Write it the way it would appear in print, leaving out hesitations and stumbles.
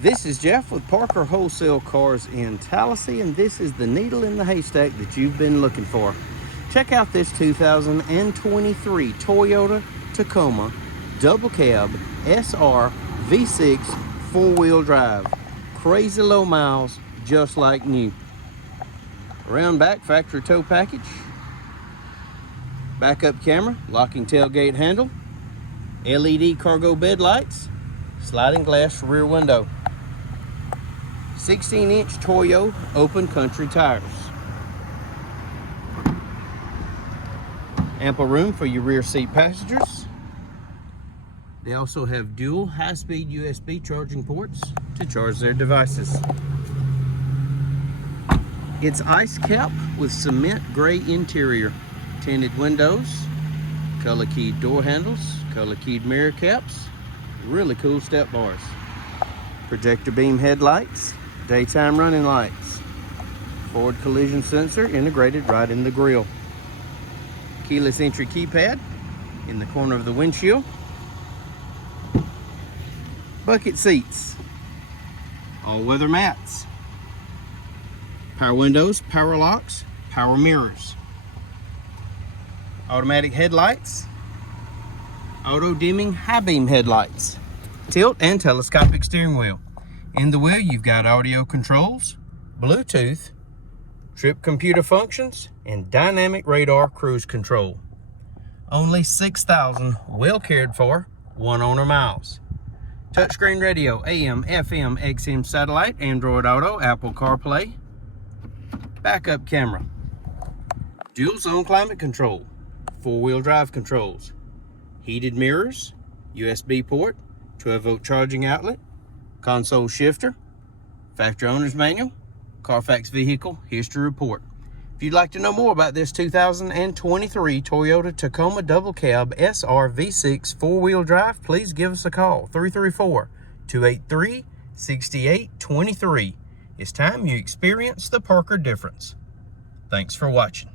This is Jeff with Parker Wholesale Cars in Tallassee, and this is the needle in the haystack that you've been looking for. Check out this 2023 Toyota Tacoma double cab SR V6 4-wheel drive. Crazy low miles, just like new. Around back, factory tow package. Backup camera, locking tailgate handle, LED cargo bed lights, sliding glass rear window. 16-inch Toyo open country tires. Ample room for your rear seat passengers. They also have dual high-speed USB charging ports to charge their devices. It's ice cap with cement gray interior, tinted windows, color keyed door handles, color keyed mirror caps, really cool step bars, projector beam headlights, daytime running lights, forward collision sensor integrated right in the grille, keyless entry keypad in the corner of the windshield, bucket seats, all weather mats, power windows, power locks, power mirrors, automatic headlights, auto dimming high beam headlights, tilt and telescopic steering wheel. In the wheel, you've got audio controls, Bluetooth, trip computer functions, and dynamic radar cruise control. Only 6,000 well cared for, one owner miles. Touchscreen radio, AM, FM, XM satellite, Android Auto, Apple CarPlay. Backup camera. Dual zone climate control, 4-wheel drive controls, heated mirrors, USB port, 12-volt charging outlet, console shifter, factory owner's manual, Carfax vehicle history report. If you'd like to know more about this 2023 Toyota Tacoma double cab SR V6 4-wheel drive, please give us a call, 334-283-6823. It's time you experience the Parker difference. Thanks for watching.